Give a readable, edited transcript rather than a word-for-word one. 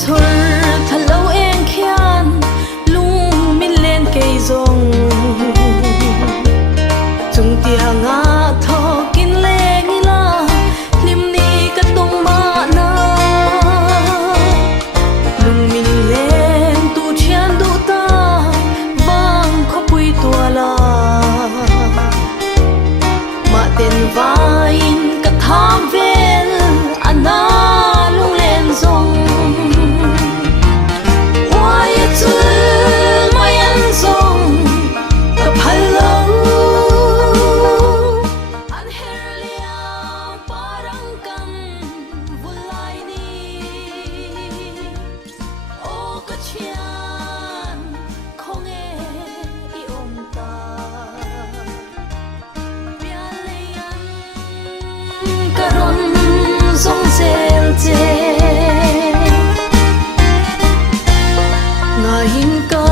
chur thal lo eng khian lung min len kei zong chung tia nga tho kin le ngila lim ni ka tong ma na lung min len tu thian du ta bang kho pui tua la ma ten vain ka tham vel ana lung len zong wai chu mai an zong ka phal lo an her lia parang kam vulai ni o ka chian khong e I om ta pia le yan karon zong zel che nga hin ka